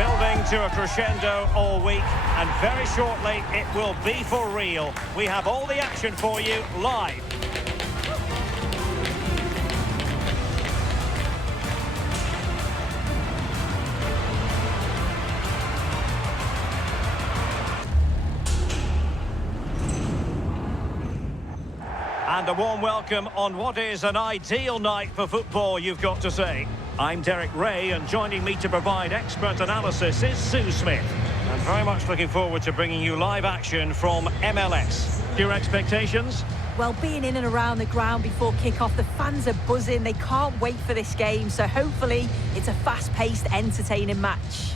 Building to a crescendo all week, and very shortly it will be for real. We have all the action for you live. And a warm welcome on what is an ideal night for football, you've got to say. I'm Derek Ray, and joining me to provide expert analysis is Sue Smith. And very much looking forward to bringing you live action from MLS. Your expectations? Well, being in and around the ground before kick-off, the fans are buzzing. They can't wait for this game, so hopefully it's a fast-paced, entertaining match.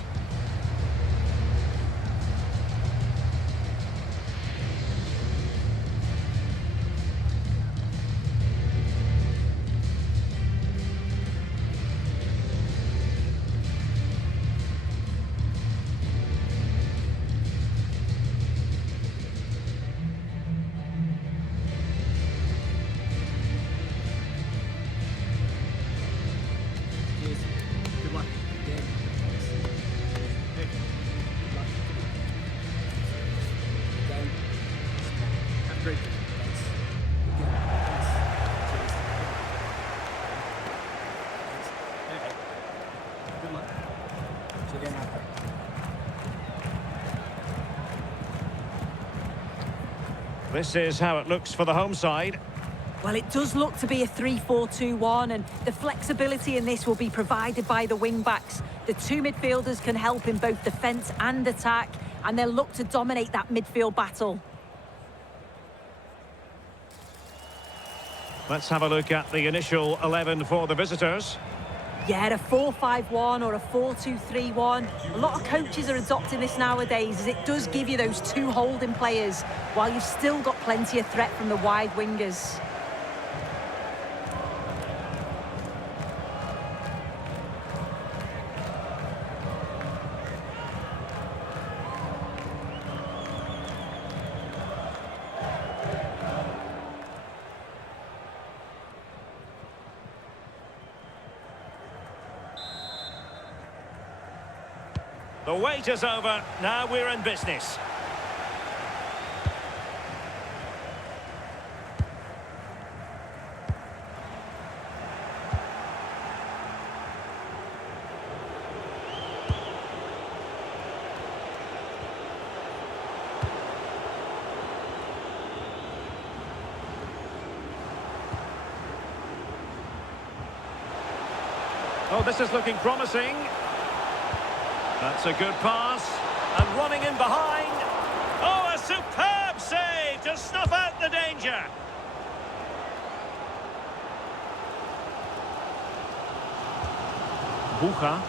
This is how it looks for the home side. Well, it does look to be a 3-4-2-1, and the flexibility in this will be provided by the wing-backs. The two midfielders can help in both defence and attack, and they'll look to dominate that midfield battle. Let's have a look at the initial 11 for the visitors. Yeah, a 4-5-1 or a 4-2-3-1. A lot of coaches are adopting this nowadays, as it does give you those two holding players, while you've still got plenty of threat from the wide wingers. The wait is over, now we're in business. Oh, this is looking promising. That's a good pass, and running in behind. Oh, a superb save to snuff out the danger. Bucha.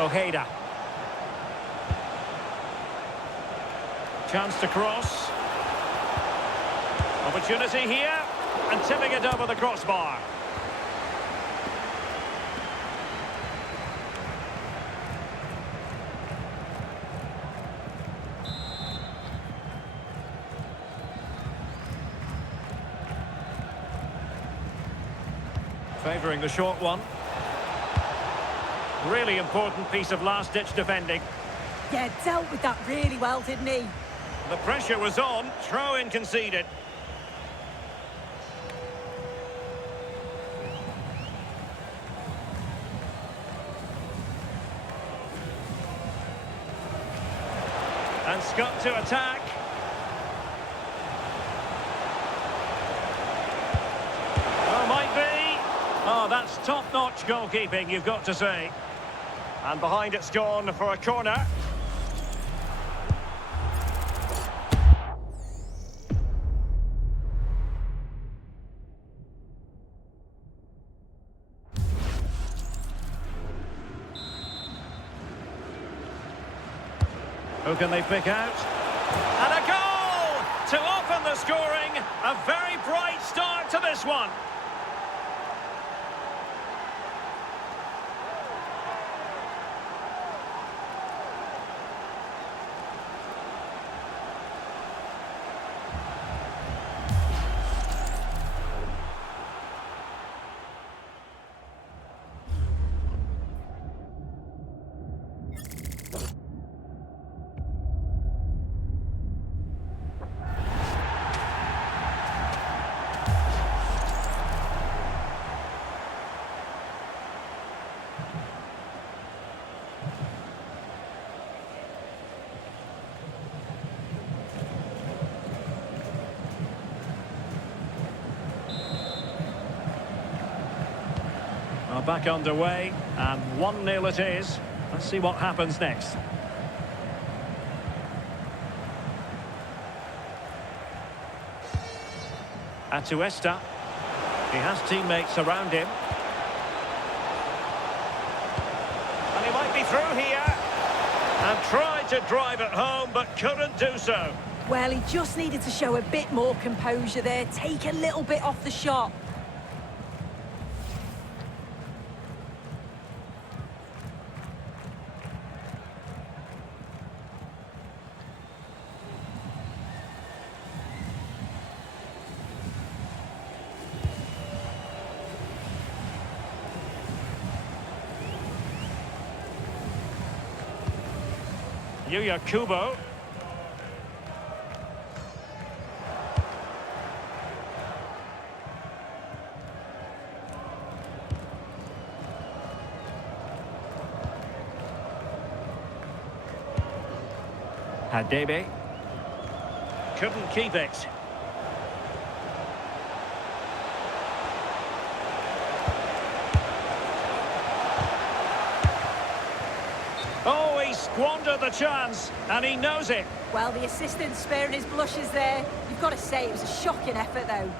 Ojeda. Chance to cross. Opportunity here. And tipping it over the crossbar. Favouring the short one. Really important piece of last-ditch defending. Yeah, dealt with that really well, didn't he? The pressure was on, throw-in conceded. And Scott to attack. Oh, might be. Oh, that's top-notch goalkeeping, you've got to say. And behind it's gone for a corner. Who can they pick out? And a goal to open the scoring. A very bright start to this one. back underway, and 1-0 it is. Let's see what happens next. Atuesta. He has teammates around him. And he might be through here. And tried to drive it home, but couldn't do so. Well, he just needed to show a bit more composure there, take a little bit off the shot. Yuya Kubo. Hadebe. Couldn't keep it. Oh, he squandered the chance, and he knows it. Well, the assistant's sparing his blushes there. You've got to say it was a shocking effort, though.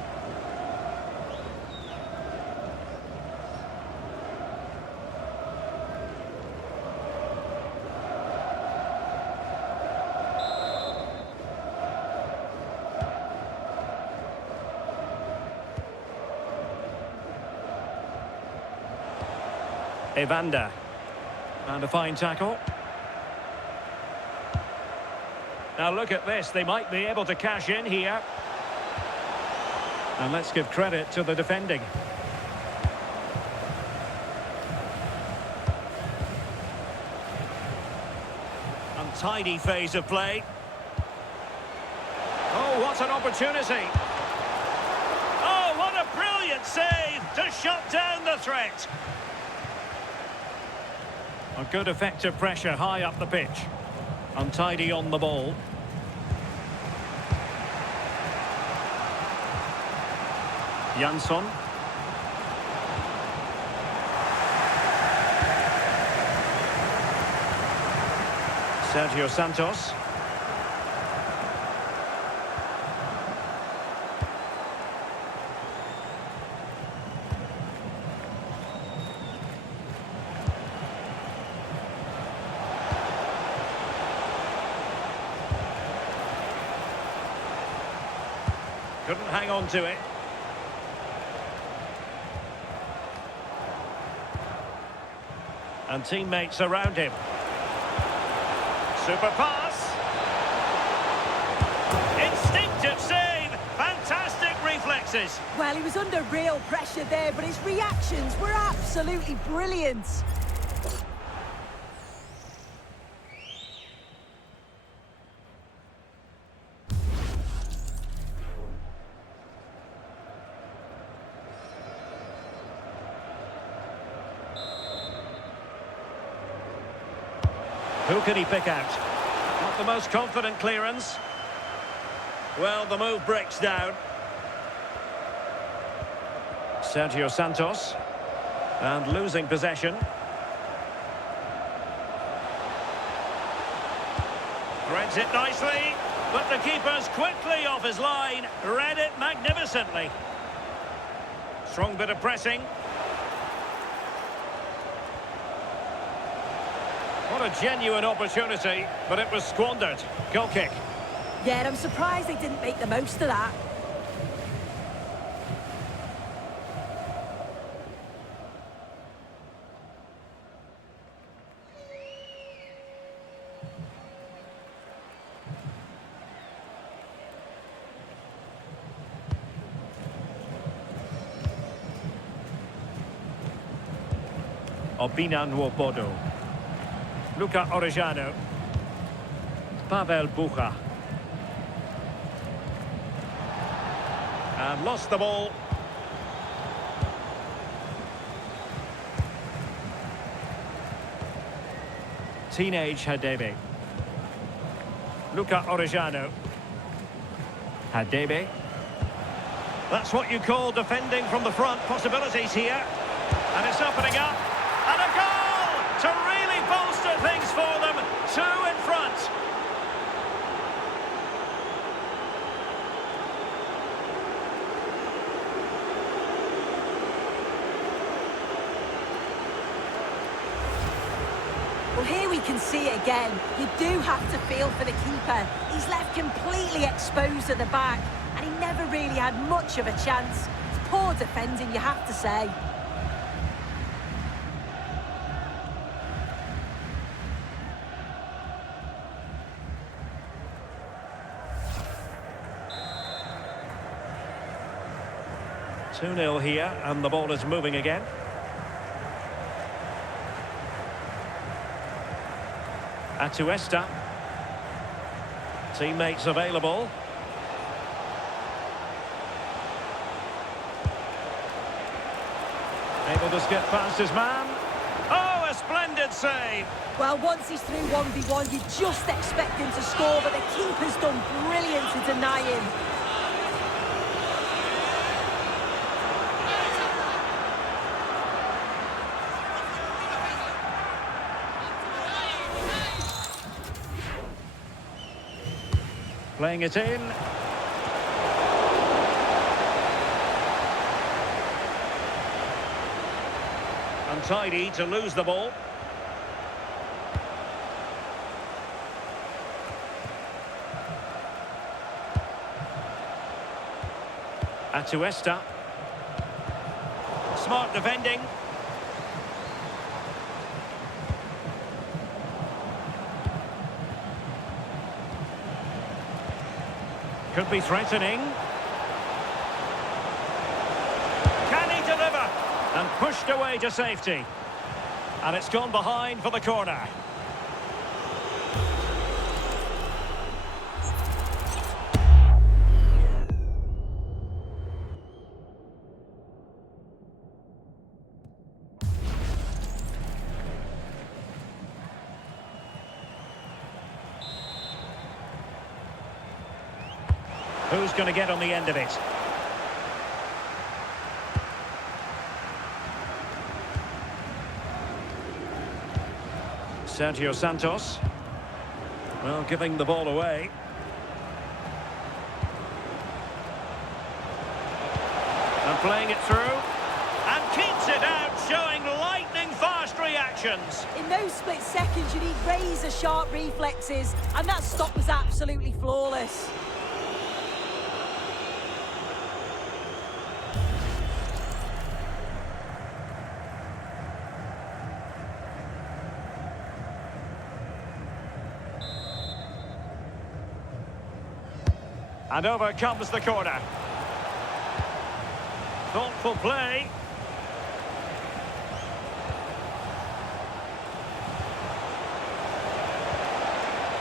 Evander. And a fine tackle. Now look at this, they might be able to cash in here. And let's give credit to the defending. Untidy phase of play. Oh, what an opportunity. Oh, what a brilliant save to shut down the threat. A good effective pressure high up the pitch. Untidy on the ball. Jansson. Sergio Santos. Couldn't hang on to it. And teammates around him. Super pass. Instinctive save. Fantastic reflexes. Well, he was under real pressure there, but his reactions were absolutely brilliant. Who can he pick out? Not the most confident clearance. Well, the move breaks down. Sergio Santos. And losing possession. Threads it nicely. But the keeper's quickly off his line. Read it magnificently. Strong bit of pressing. What a genuine opportunity, but it was squandered. Goal kick. Yeah, and I'm surprised they didn't make the most of that. Obina Nwobodo. Luca Orejano. Pavel Bucha. And lost the ball. Teenage Hadebe. Luca Orejano. Hadebe. That's what you call defending from the front. Possibilities here. And it's opening up. And a goal to really bolster things for them. 2 in front. Well, here we can see it again. You do have to feel for the keeper. He's left completely exposed at the back, and he never really had much of a chance. It's poor defending, you have to say. Two 2-0 here, and the ball is moving again. Atuesta. Teammates available. Able to skip past his man. Oh, a splendid save! Well, once he's through 1v1, you just expect him to score, but the keeper's done brilliant to deny him. Playing it in. Untidy to lose the ball. Atuesta. Smart defending. Could be threatening. Can he deliver? And pushed away to safety. And it's gone behind for the corner. Who's going to get on the end of it? Sergio Santos. Well, giving the ball away. And playing it through. And keeps it out, showing lightning-fast reactions. In those split seconds, you need razor-sharp reflexes, and that stop was absolutely flawless. And over comes the corner. Thoughtful play.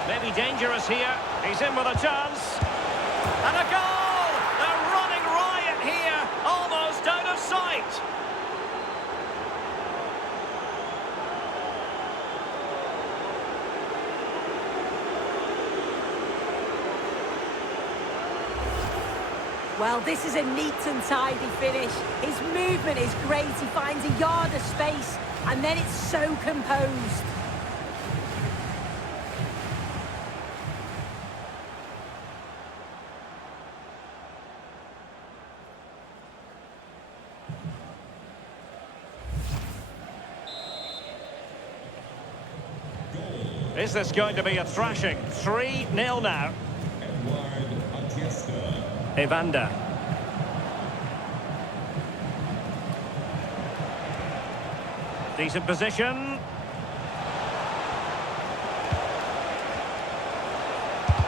Maybe dangerous here. He's in with a chance. And a goal! They're running riot here, almost out of sight. Well, this is a neat and tidy finish. His movement is great. He finds a yard of space, and then it's so composed. Is this going to be a thrashing? 3-0 now. Evander. Decent position.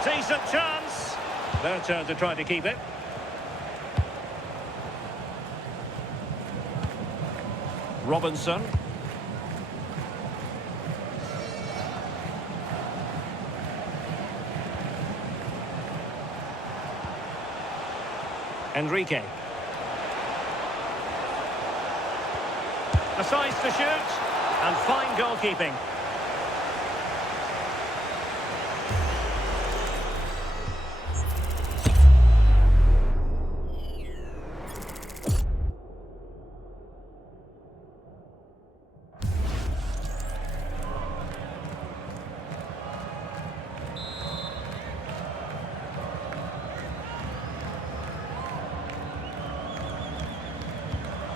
Decent chance. Their turn to try to keep it. Robinson. Enrique. Decides to shoot, and fine goalkeeping.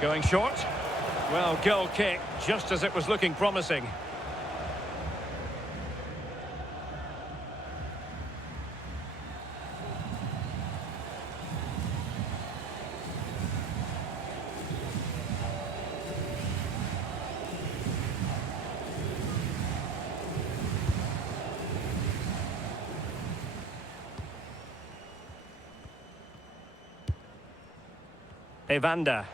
Going short. Well, goal kick, just as it was looking promising. Evander.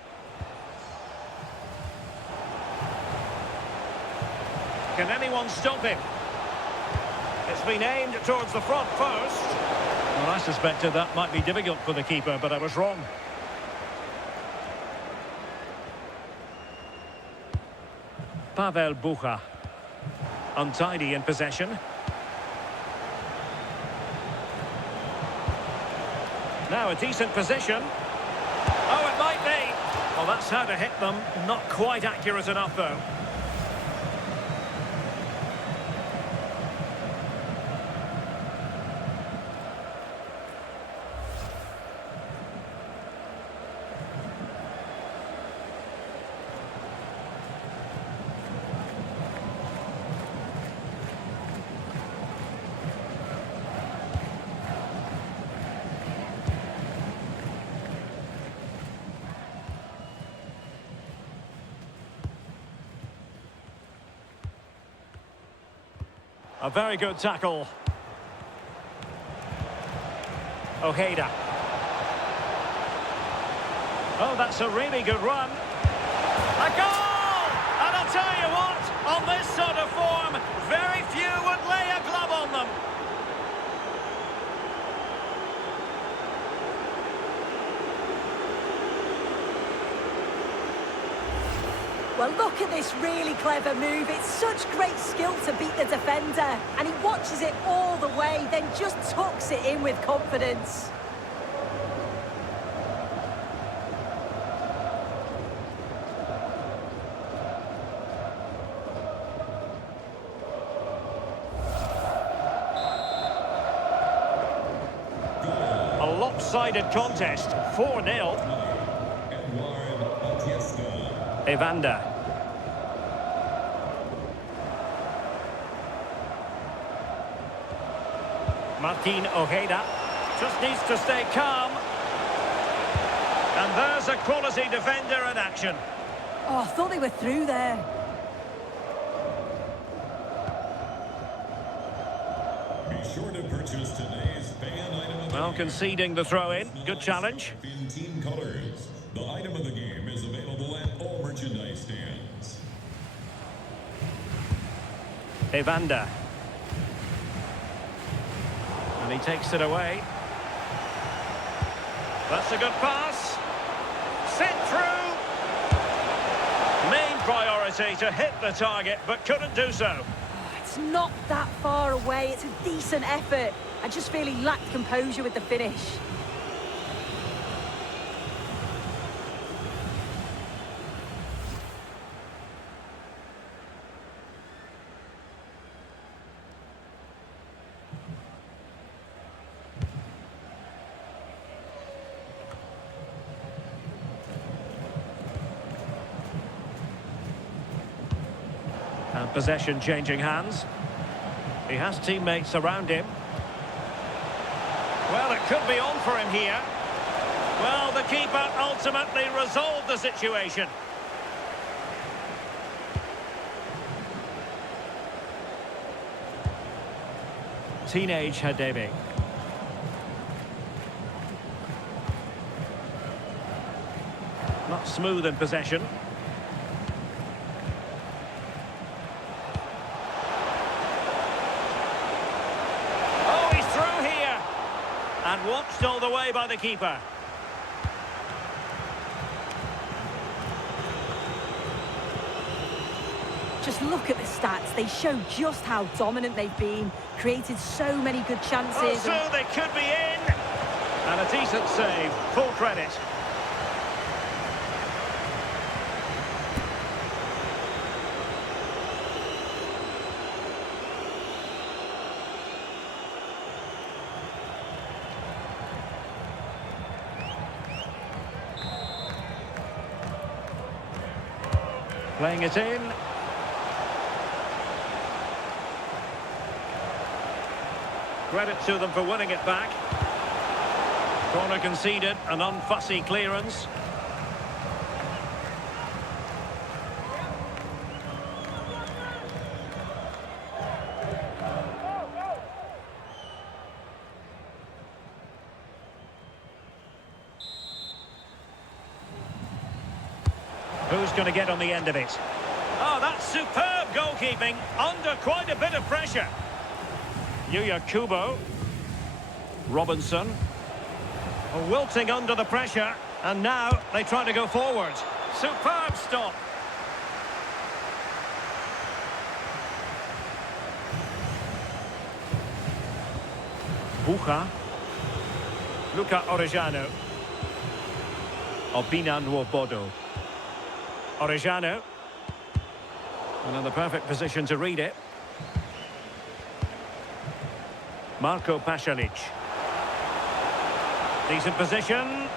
Can anyone stop him? It's been aimed towards the front post. Well, I suspected that might be difficult for the keeper, but I was wrong. Pavel Bucha. Untidy in possession. Now a decent position. Oh, it might be. Well, that's how to hit them. Not quite accurate enough, though. A very good tackle. Ojeda. Oh, that's a really good run. A goal! And I'll tell you what, on this sort of form, very few would lay a glove on them. Well, look at this really clever move. It's such great skill to beat the defender. And he watches it all the way, then just tucks it in with confidence. A lopsided contest, 4-0. Evander. Martin Ojeda just needs to stay calm. And there's a quality defender in action. Oh, I thought they were through there. Be sure to purchase today's fan item of the Well, game. conceding the throw-in. Good challenge. In team colors. The item of the game is available at all merchandise stands. Evander. And he takes it away. That's a good pass. Sent through. Main priority to hit the target, but couldn't do so. It's not that far away. It's a decent effort. I just feel he lacked composure with the finish. And possession changing hands. He has teammates around him. Well, it could be on for him here. Well, the keeper ultimately resolved the situation. Teenage Hadebe. Not smooth in possession. Oh, he's through here. And watched all the way by the keeper. Just look at the stats. They show just how dominant they've been. Created so many good chances. Oh, so they could be in. And a decent save. Full credit. Playing it in. Credit to them for winning it back. Corner conceded, an unfussy clearance. Who's going to get on the end of it? Oh, that's superb goalkeeping, under quite a bit of pressure. Yuya Kubo. Robinson. Wilting under the pressure, and now they try to go forward. Superb stop. Bucha. Luca Orejano. Obinan Nwobodo. Orejano. And in the perfect position to read it. Marco Pasalic. Decent position.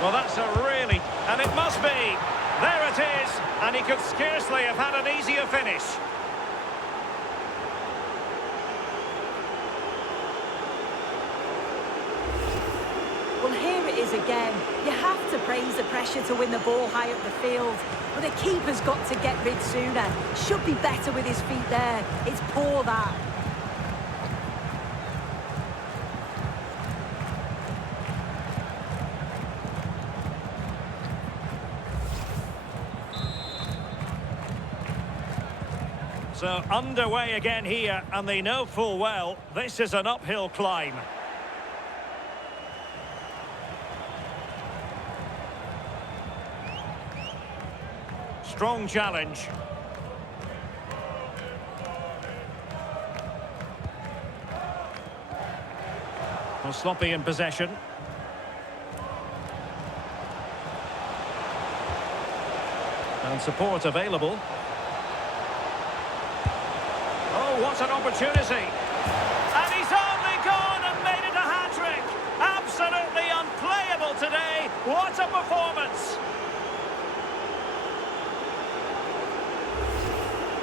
Well, that's a really... And it must be. There it is. And he could scarcely have had an easier finish. Well, here it is again. You have to praise the pressure to win the ball high up the field. But the keeper's got to get rid sooner. Should be better with his feet there. It's poor, that. So underway again here, and they know full well this is an uphill climb. Strong challenge. Well, sloppy in possession. And support available. Oh, what an opportunity. And he's only gone and made it a hat-trick. Absolutely unplayable today. What a performance.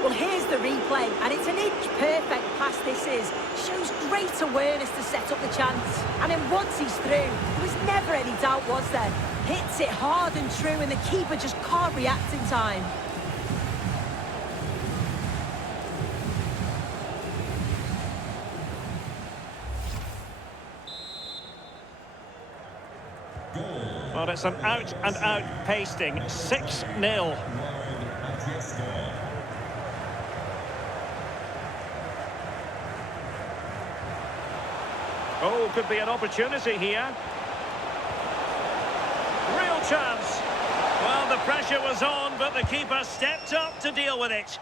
Well, here's the replay, and it's an inch-perfect pass this is. Shows great awareness to set up the chance. And then once he's through, there was never any doubt, was there? Hits it hard and true, and the keeper just can't react in time. Well, it's an out-and-out pasting. 6-0. Oh, could be an opportunity here. Real chance. Well, the pressure was on, but the keeper stepped up to deal with it.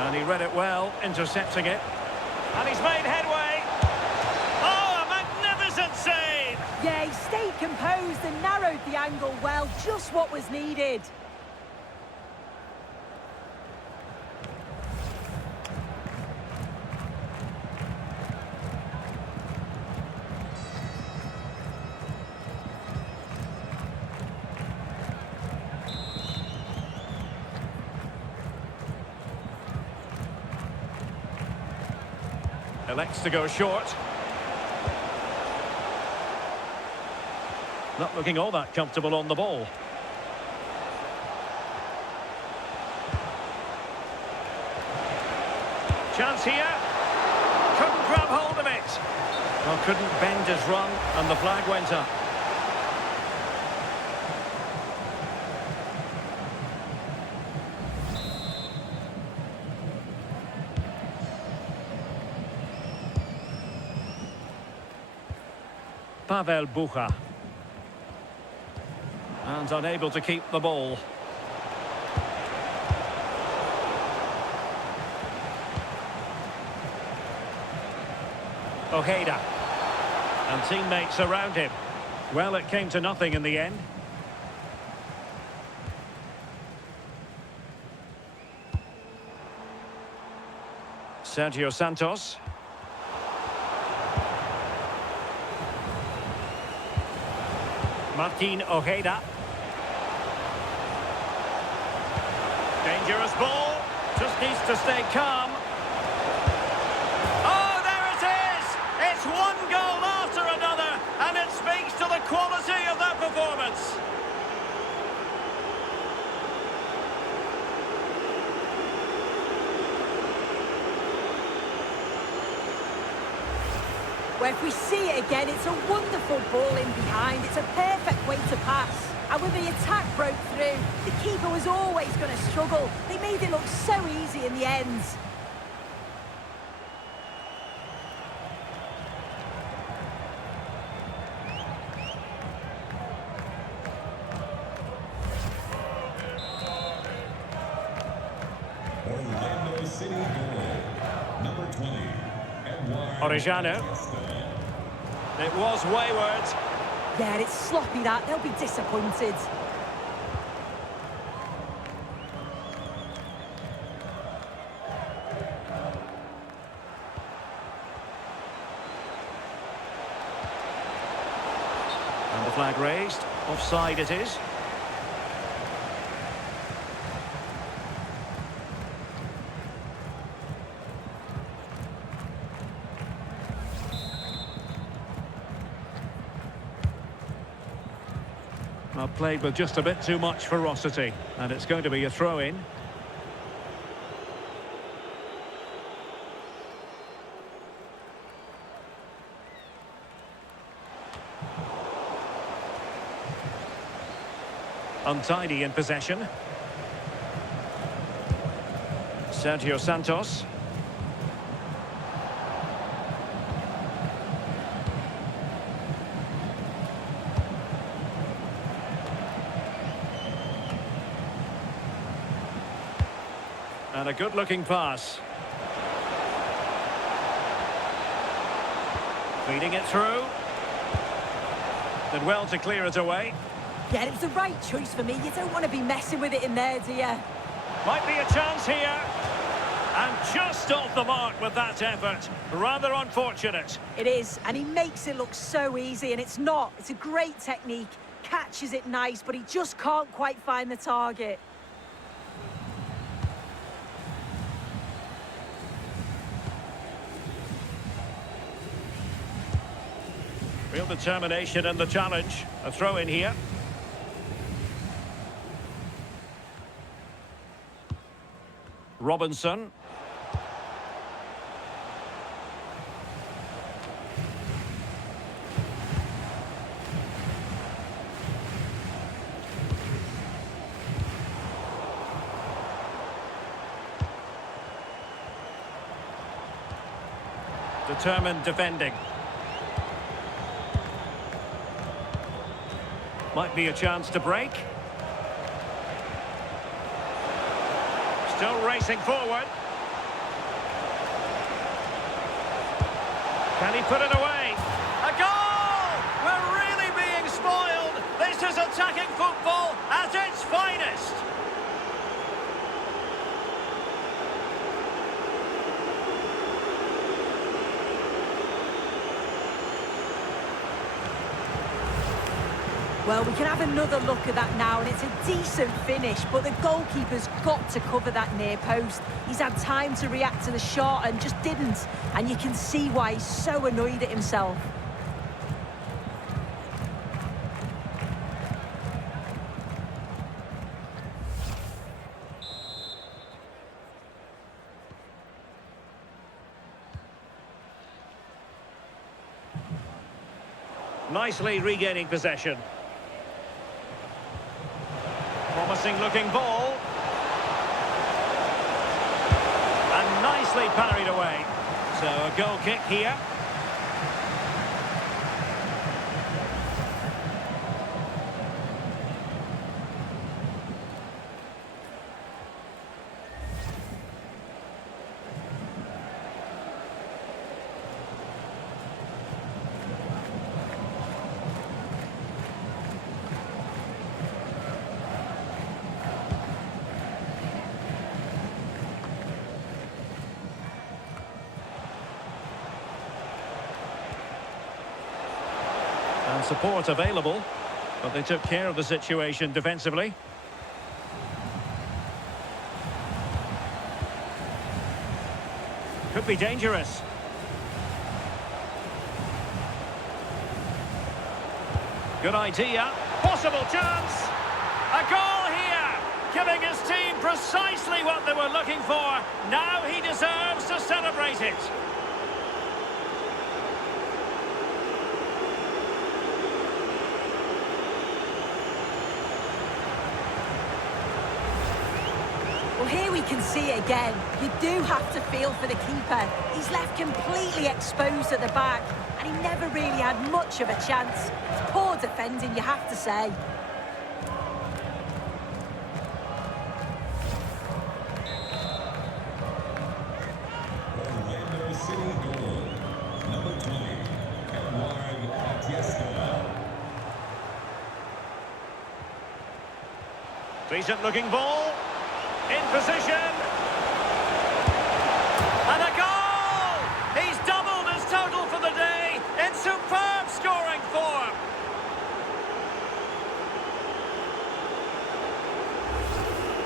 And he read it well, intercepting it. And he's made headway. Oh, a magnificent save! Yeah, he stayed composed and narrowed the angle well, just what was needed. Elects to go short. Not looking all that comfortable on the ball. Chance here. Couldn't grab hold of it. Well, couldn't bend his run, and the flag went up. Pavel Bucha. And unable to keep the ball. Ojeda. And teammates around him. Well, it came to nothing in the end. Sergio Santos. Martin Ojeda. Dangerous ball. Just needs to stay calm. Oh, there it is! It's one goal after another, and it speaks to the quality of that performance. Well, if we see it again, it's a wonderful ball in behind. It's a perfect way to pass. And when the attack broke through, the keeper was always going to struggle. They made it look so easy in the end. Orlando City goal. Number 20. Orejano. It was wayward. Yeah, it's sloppy that. They'll be disappointed. And the flag raised. Offside it is. Well, played with just a bit too much ferocity, and it's going to be a throw-in. Untidy in possession. Sergio Santos. And a good-looking pass. Feeding it through. Did well to clear it away. Yeah, it was the right choice for me. You don't want to be messing with it in there, do you? Might be a chance here. And just off the mark with that effort. Rather unfortunate. It is, and he makes it look so easy, and it's not. It's a great technique. Catches it nice, but he just can't quite find the target. Real determination in the challenge. A throw in here. Robinson. Determined defending. Might be a chance to break. Still racing forward. Can he put it away? A goal! We're really being spoiled. This is attacking football at its finest. Well, we can have another look at that now, and it's a decent finish, but the goalkeeper's got to cover that near post. He's had time to react to the shot and just didn't, and you can see why he's so annoyed at himself. Nicely regaining possession. Promising looking ball. And nicely parried away. So a goal kick here. And support available, but they took care of the situation defensively. could be dangerous. Good idea. Possible chance. A goal here, giving his team precisely what they were looking for. Now he deserves to celebrate it. Well, here we can see it again. You do have to feel for the keeper. He's left completely exposed at the back, and he never really had much of a chance. It's poor defending, you have to say. Orlando City goal. Number 20, Jackfield. Decent looking ball. In position. And a goal! He's doubled his total for the day in superb scoring form.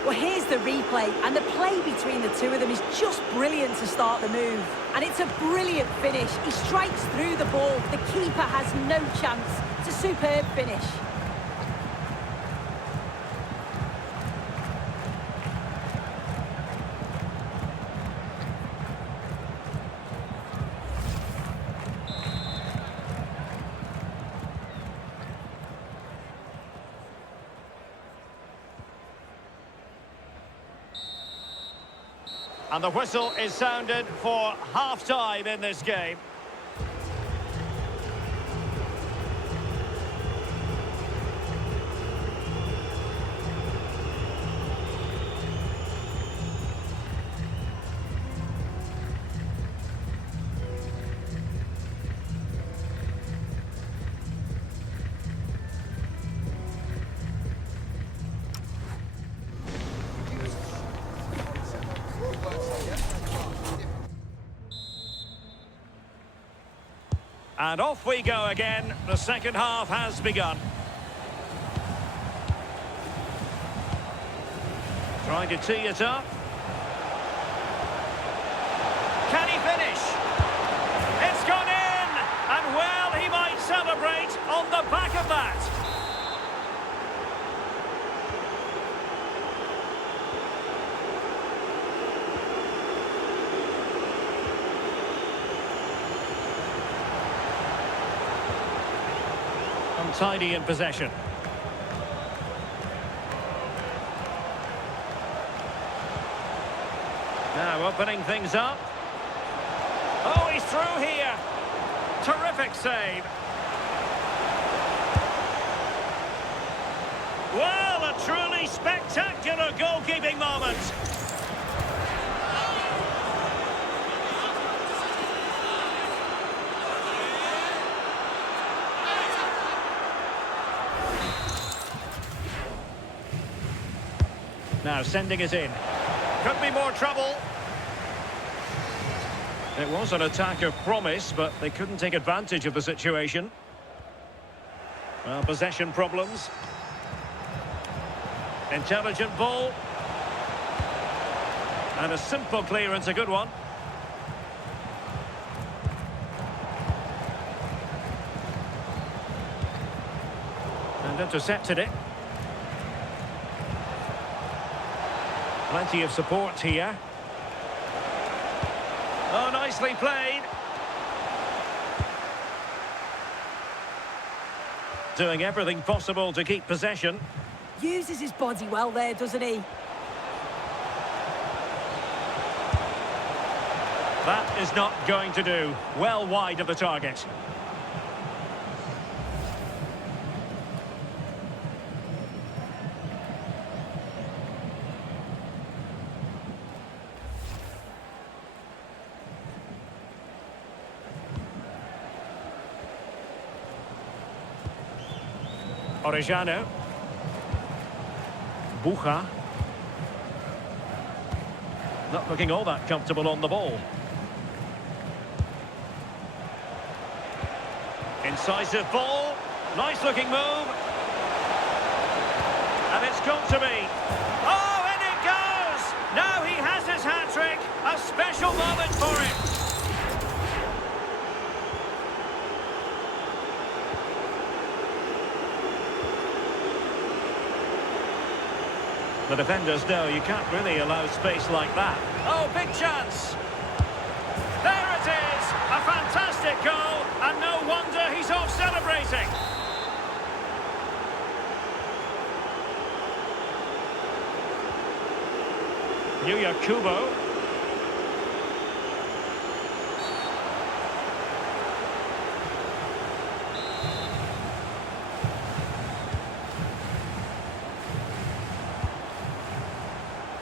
Well, here's the replay, and the play between the two of them is just brilliant to start the move. And it's a brilliant finish. He strikes through the ball. The keeper has no chance. It's a superb finish. And the whistle is sounded for half-time in this game. And off we go again. The second half has begun. Trying to tee it up. Can he finish? It's gone in! And well, he might celebrate on the back of that. Untidy in possession. Now opening things up. Oh, he's through here. Terrific save. Well, a truly spectacular goalkeeping moment. Now sending it in. Could be more trouble. It was an attack of promise, but they couldn't take advantage of the situation. Well, possession problems. Intelligent ball. And a simple clearance, a good one. And intercepted it. Plenty of support here. Oh, nicely played. Doing everything possible to keep possession. Uses his body well there, doesn't he? That is not going to do. Well wide of the target. Orejano. Bucha. Not looking all that comfortable on the ball. Incisive ball. Nice looking move. And it's got to be. Oh, and it goes! Now he has his hat-trick. A special moment for him. The defenders know you can't really allow space like that. Oh, big chance! There it is! A fantastic goal, and no wonder he's off celebrating. Juilius.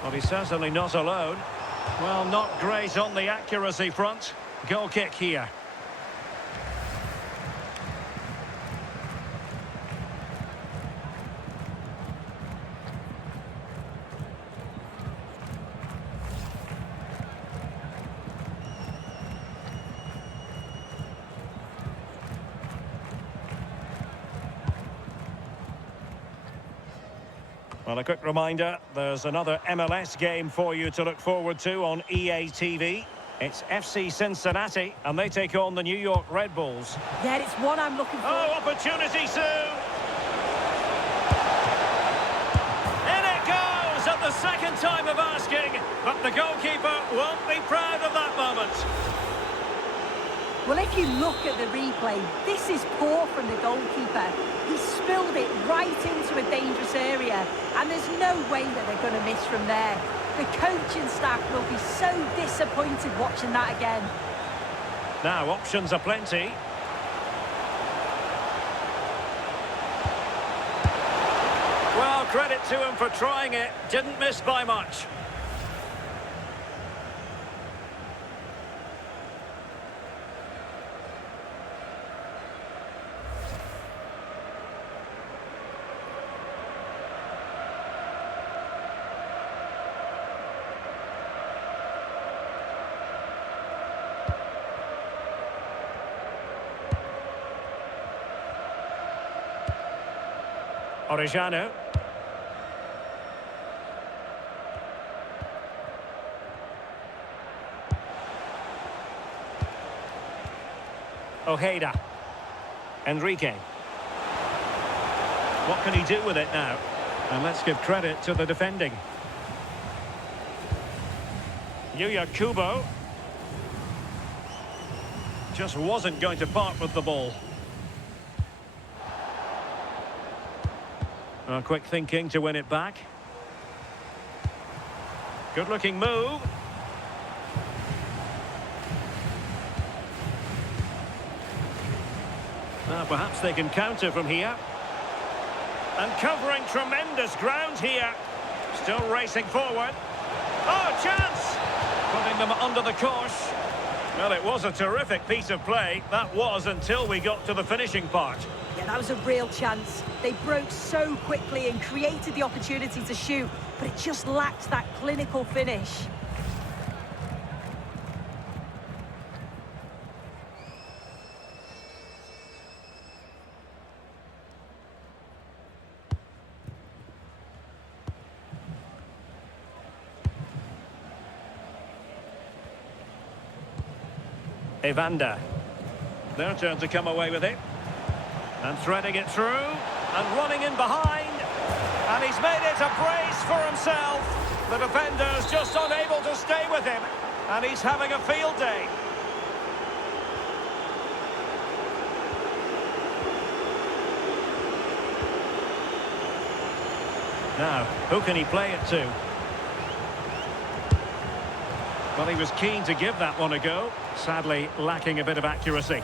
Well, he's certainly not alone. Well, not great on the accuracy front. Goal kick here. Well, a quick reminder, there's another MLS game for you to look forward to on EA TV. It's FC Cincinnati, and they take on the New York Red Bulls. Yeah, it's one I'm looking for. Oh, opportunity soon! In it goes at the second time of asking, but the goalkeeper won't be proud of that moment. Well, if you look at the replay, this is poor from the goalkeeper. He spilled it right into a dangerous area, and there's no way that they're going to miss from there. The coaching staff will be so disappointed watching that again. Now, options are plenty. Well, credit to him for trying it. Didn't miss by much. Orejano. Ojeda. Enrique. What can he do with it now? And let's give credit to the defending. Juilius. Just wasn't going to part with the ball. Quick thinking to win it back. Good looking move. Perhaps they can counter from here. And covering tremendous ground here. Still racing forward. Oh, chance! Putting them under the cosh. Well, it was a terrific piece of play. That was until we got to the finishing part. Yeah, that was a real chance. They broke so quickly and created the opportunity to shoot, but it just lacked that clinical finish. Evander. Their turn to come away with it. And threading it through. And running in behind. And he's made it a brace for himself. The defender's just unable to stay with him. And he's having a field day. Now, who can he play it to? Well, he was keen to give that one a go. Sadly, lacking a bit of accuracy.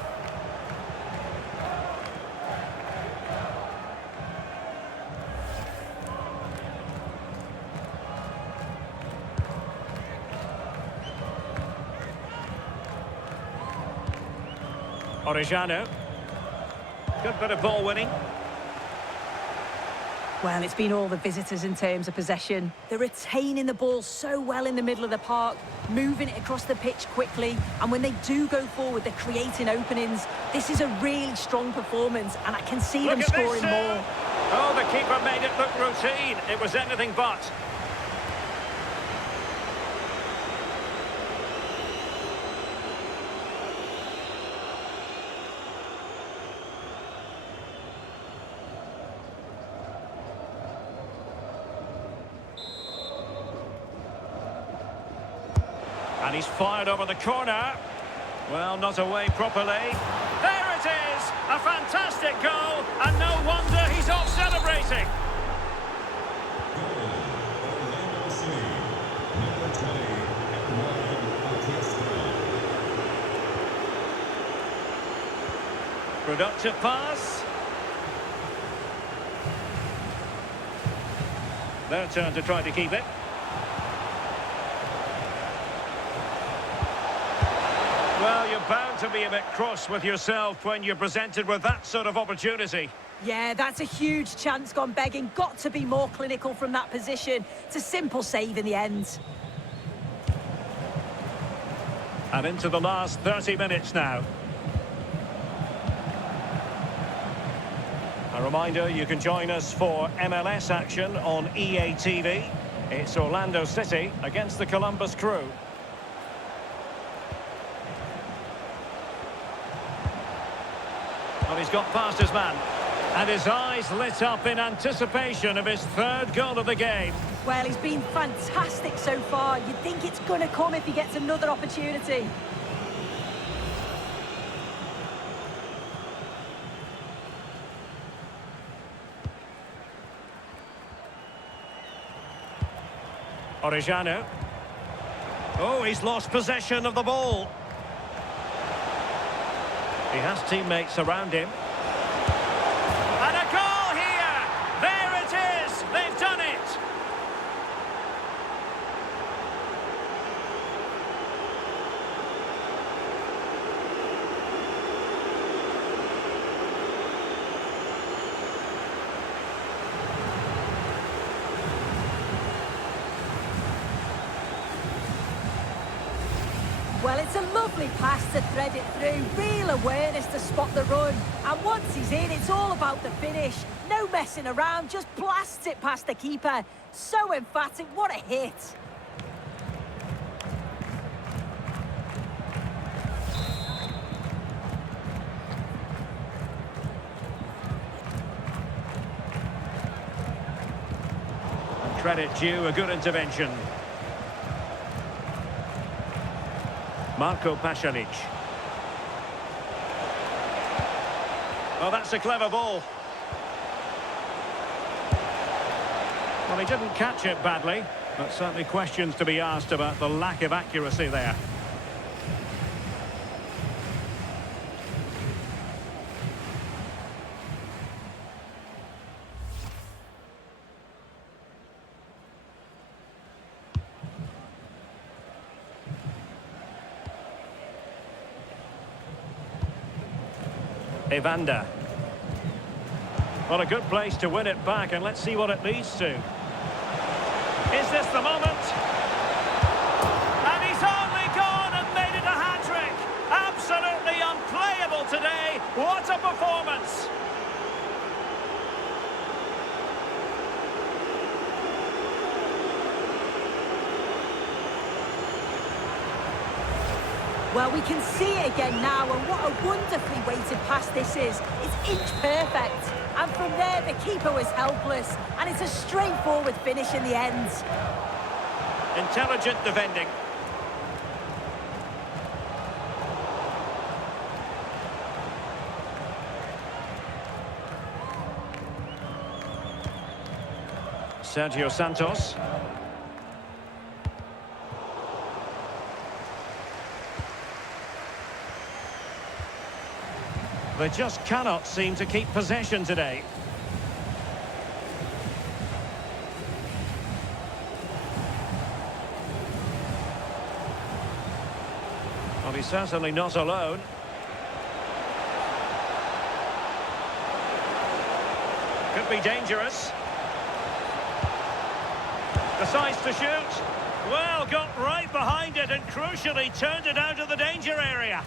Orejano. Good bit of ball winning. Well, it's been all the visitors in terms of possession. They're retaining the ball so well in the middle of the park, moving it across the pitch quickly, and when they do go forward, they're creating openings. This is a really strong performance, and I can see them scoring more. Oh, the keeper made it look routine. It was anything but. And he's fired over the corner. Well, not away properly. There it is! A fantastic goal, and no wonder he's off celebrating. Orlando City, number 20, Ryan Orchestra. Productive pass. Their turn to try to keep it. Well, you're bound to be a bit cross with yourself when you're presented with that sort of opportunity. Yeah, that's a huge chance gone begging. Got to be more clinical from that position. It's a simple save in the end. And into the last 30 minutes now. A reminder, you can join us for MLS action on EA TV. It's Orlando City against the Columbus Crew. Well, he's got past his man. And his eyes lit up in anticipation of his third goal of the game. Well, he's been fantastic so far. You'd think it's going to come if he gets another opportunity. Orejano. Oh, he's lost possession of the ball. He has teammates around him. And a goal here! There it is! They've done it! Well, it's a lovely pass to thread it through. Real awareness to spot the run. And once he's in, it's all about the finish. No messing around, just blasts it past the keeper. So emphatic, what a hit. Credit due, a good intervention. Marco Pasalic. Oh, that's a clever ball. Well, he didn't catch it badly, but certainly questions to be asked about the lack of accuracy there. Evander. Well, a good place to win it back, and let's see what it leads to. Is this the moment? And he's only gone and made it a hat-trick. Absolutely unplayable today. What a performance! Well, we can see it again now, and what a wonderfully weighted pass this is. It's inch perfect. And from there, the keeper was helpless. And it's a straightforward finish in the end. Intelligent defending. Sergio Santos. They just cannot seem to keep possession today. Well, he's certainly not alone. Could be dangerous. Decides to shoot. Well, got right behind it and crucially turned it out of the danger area.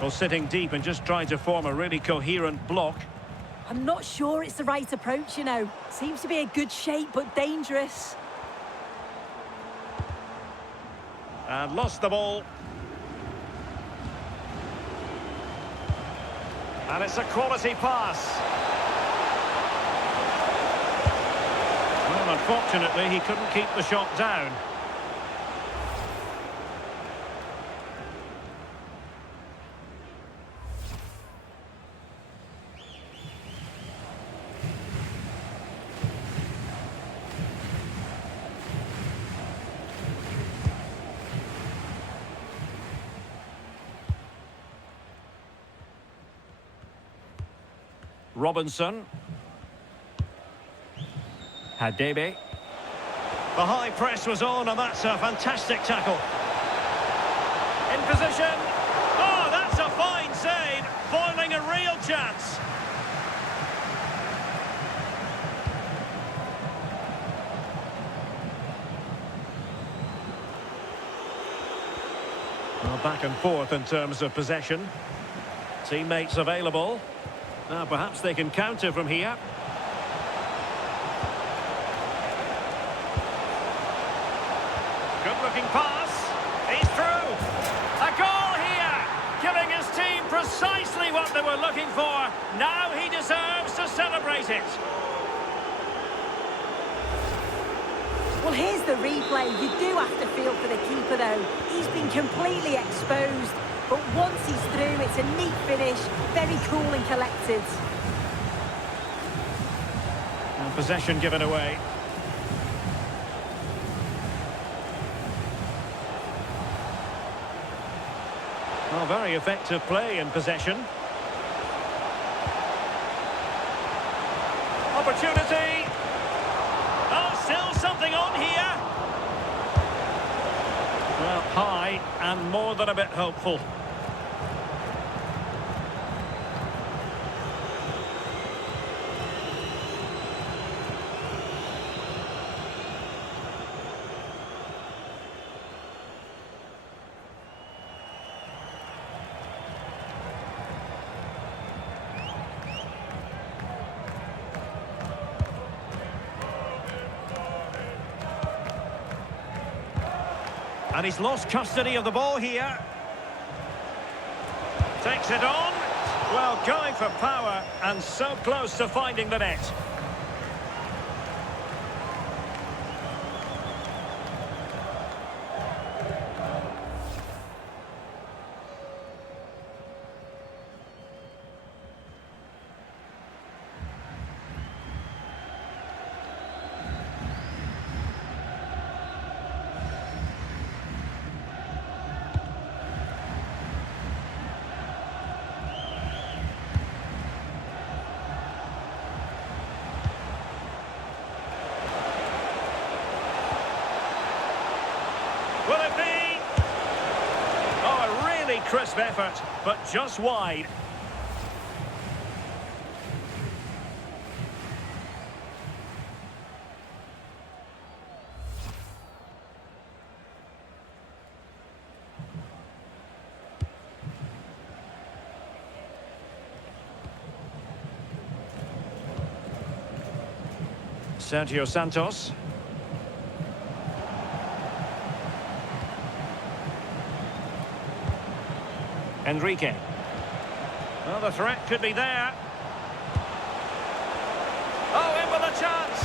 Well, sitting deep and just trying to form a really coherent block. I'm not sure it's the right approach, you know. Seems to be a good shape, but dangerous. And lost the ball. And it's a quality pass. Unfortunately, he couldn't keep the shot down. Robinson. Hadebe. The high press was on, and that's a fantastic tackle. In position. Oh, that's a fine save, foiling a real chance. Well, back and forth in terms of possession. Teammates available. Now, perhaps they can counter from here. Good-looking pass. He's through. A goal here, giving his team precisely what they were looking for. Now he deserves to celebrate it. Well, here's the replay. You do have to feel for the keeper, though. He's been completely exposed. But once he's through, it's a neat finish, very cool and collected. And possession given away. Well, very effective play in possession. Opportunity. Oh, still something on here. Well, high and more than a bit hopeful. And he's lost custody of the ball here. Takes it on. Well, going for power and so close to finding the net. Will it be? Oh, a really crisp effort, but just wide. Sergio Santos. Enrique. Well, the threat could be there. Oh, in with a chance.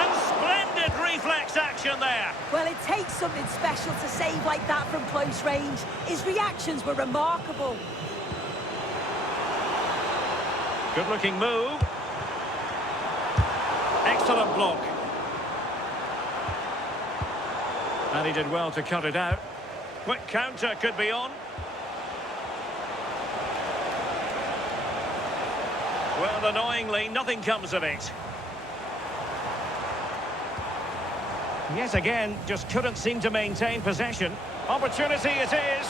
And splendid reflex action there. Well, it takes something special to save like that from close range. His reactions were remarkable. Good-looking move. Excellent block. And he did well to cut it out. Quick counter could be on. Well, annoyingly, nothing comes of it. Yet again, just couldn't seem to maintain possession. Opportunity it is.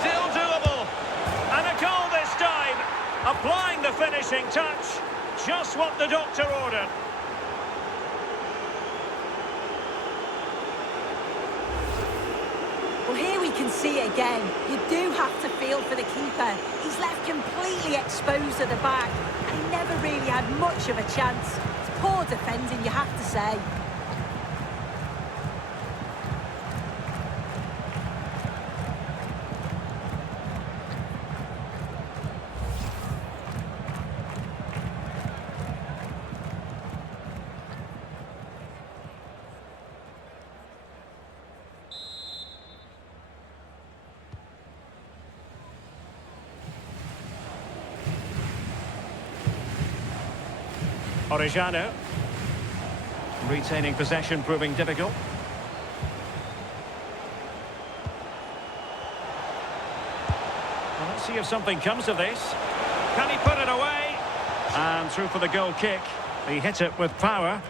Still doable. And a goal this time. Applying the finishing touch. Just what the doctor ordered. Well, here we can see it again. You do have to feel for the keeper. He's left completely exposed at the back, and he never really had much of a chance. It's poor defending, you have to say. Orejano. Retaining possession proving difficult. Well, let's see if something comes of this. Can he put it away? And through for the goal kick. He hit it with power.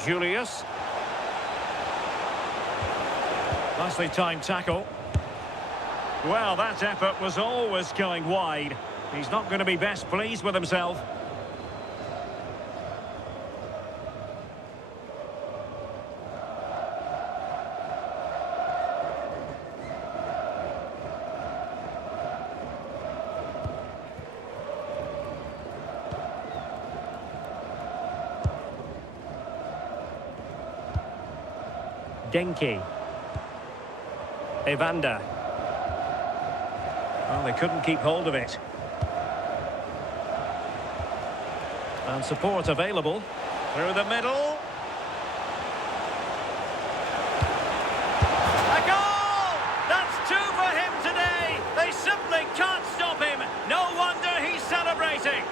Juilius. Nicely timed tackle. Well, that effort was always going wide. He's not going to be best pleased with himself. Denki. Evander. Well, they couldn't keep hold of it. And support available. Through the middle. A goal! That's two for him today. They simply can't stop him. No wonder he's celebrating.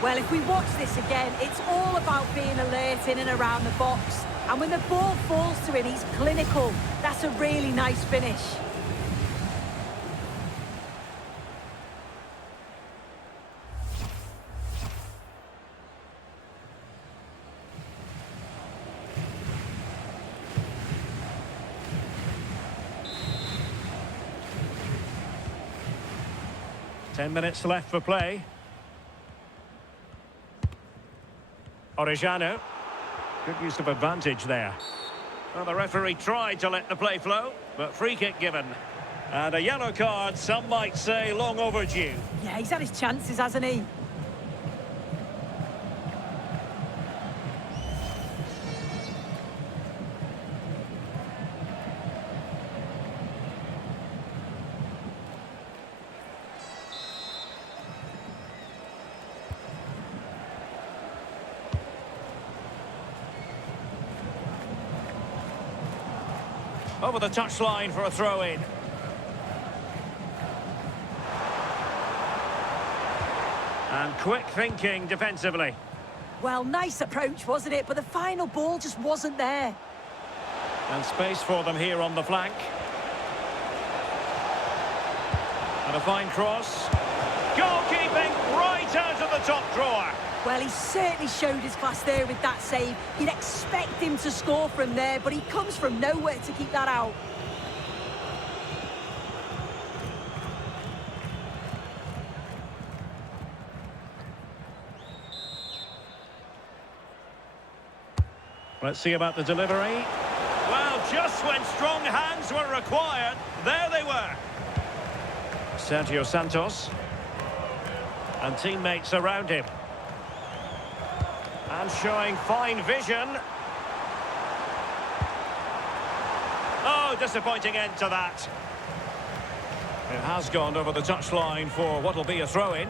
Well, if we watch this again, it's all about being alert in and around the box. And when the ball falls to him, he's clinical. That's a really nice finish. Ten minutes left for play. Orejano. Good use of advantage there. Well, the referee tried to let the play flow, but free kick given. And a yellow card, some might say long overdue. Yeah, he's had his chances, hasn't he? Over the touchline for a throw-in. And quick thinking defensively. Well, nice approach, wasn't it? But the final ball just wasn't there. And space for them here on the flank. And a fine cross. Goalkeeping right out of the top drawer. Well, he certainly showed his class there with that save. You'd expect him to score from there, but he comes from nowhere to keep that out. Let's see about the delivery. Well, just when strong hands were required, there they were. Sergio Santos. And teammates around him. And showing fine vision. Oh, disappointing end to that. It has gone over the touchline for what will be a throw-in.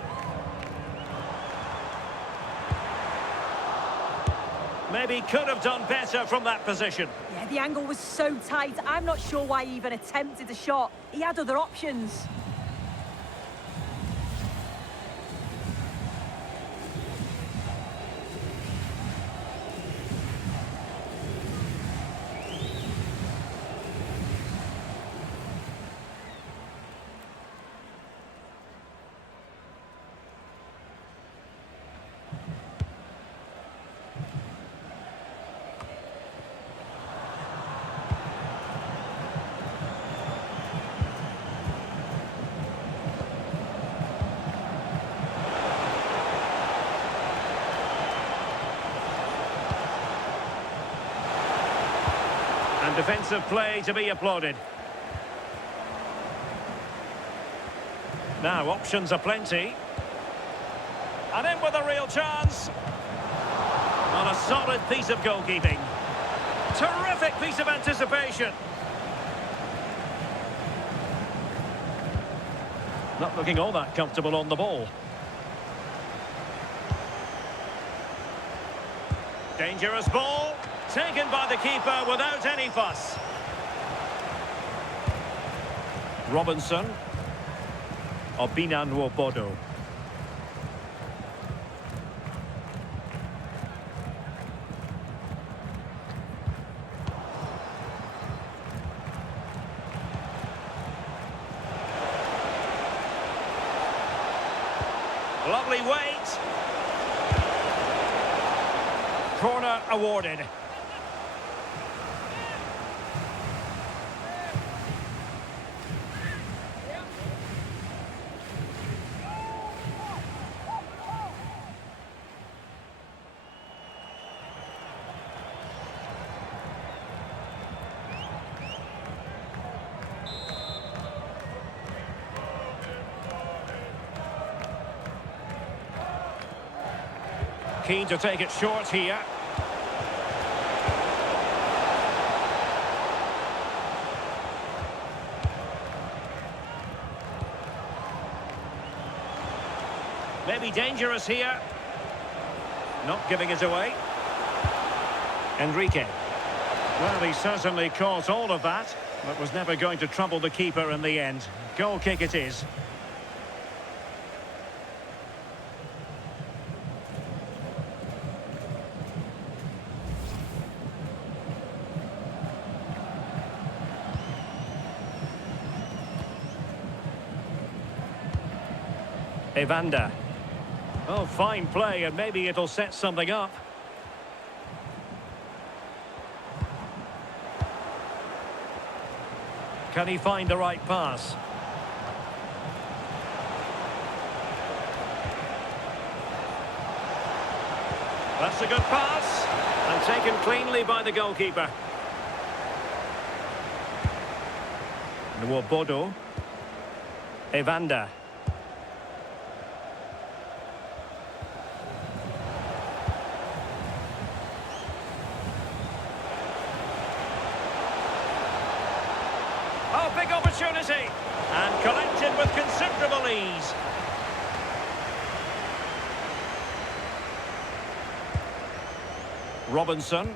Maybe could have done better from that position. Yeah, the angle was so tight. I'm not sure why he even attempted a shot. He had other options. Defensive play to be applauded. Now, options are plenty. And in with a real chance. On a solid piece of goalkeeping. Terrific piece of anticipation. Not looking all that comfortable on the ball. Dangerous ball. Taken by the keeper without any fuss. Robinson. Obinan Bodo. Lovely weight. Corner awarded. Keen to take it short here. Maybe dangerous here. Not giving it away. Enrique. Well, he certainly caught all of that, but was never going to trouble the keeper in the end. Goal kick it is. Evander. Oh, fine play, and maybe it'll set something up. Can he find the right pass? That's a good pass, and taken cleanly by the goalkeeper. Bodo. Evander. Oh, big opportunity. And collected with considerable ease. Robinson.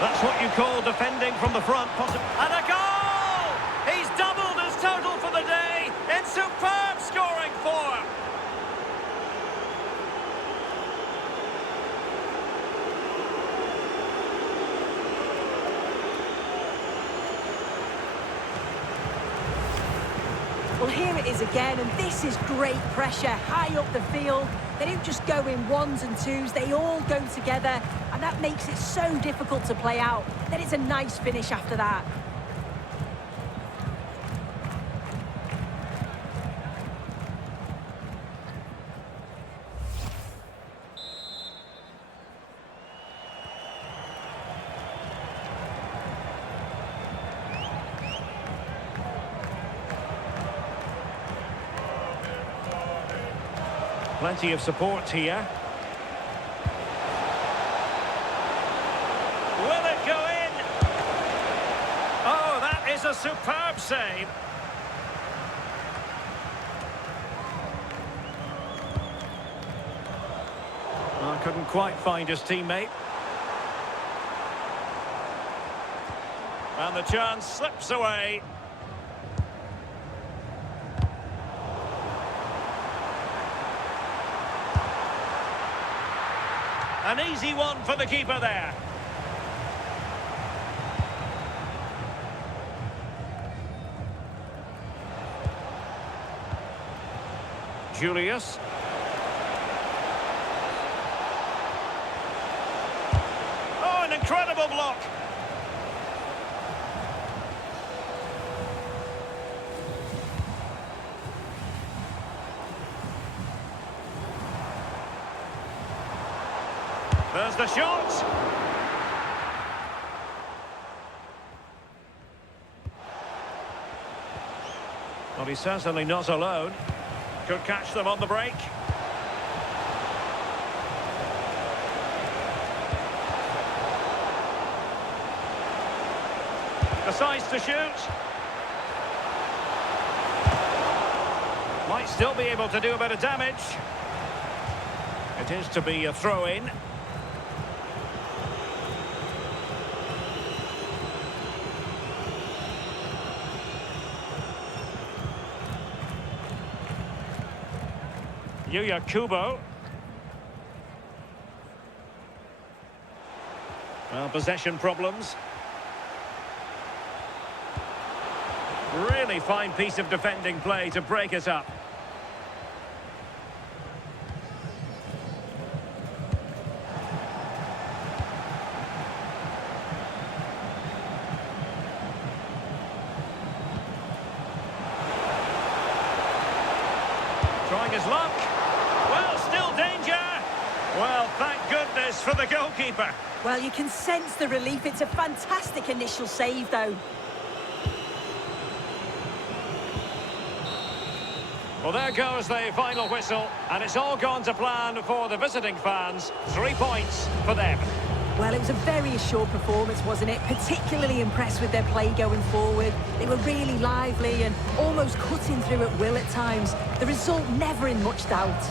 That's what you call defending from the front. And a goal! He's doubled his total for the day in superb scoring form. Well, here it is again, and this is great pressure high up the field. They don't just go in ones and twos, they all go together, and that makes it so difficult to play out. Then it's a nice finish after that. Plenty of support here. Will it go in? Oh, that is a superb save. Well, couldn't quite find his teammate. And the chance slips away. An easy one for the keeper there. Juilius. Oh, an incredible block. There's the shot. Well, he's certainly not alone. Could catch them on the break. Decides to shoot. Might still be able to do a bit of damage. It is to be a throw-in. Yuya Kubo. Well, possession problems. Really fine piece of defending play to break it up. Trying his luck. Well, still danger. Well, thank goodness for the goalkeeper. Well, you can sense the relief. It's a fantastic initial save, though. Well, there goes the final whistle, and it's all gone to plan for the visiting fans. 3 points for them. Well, it was a very assured performance, wasn't it? Particularly impressed with their play going forward. They were really lively and almost cutting through at will at times. The result never in much doubt.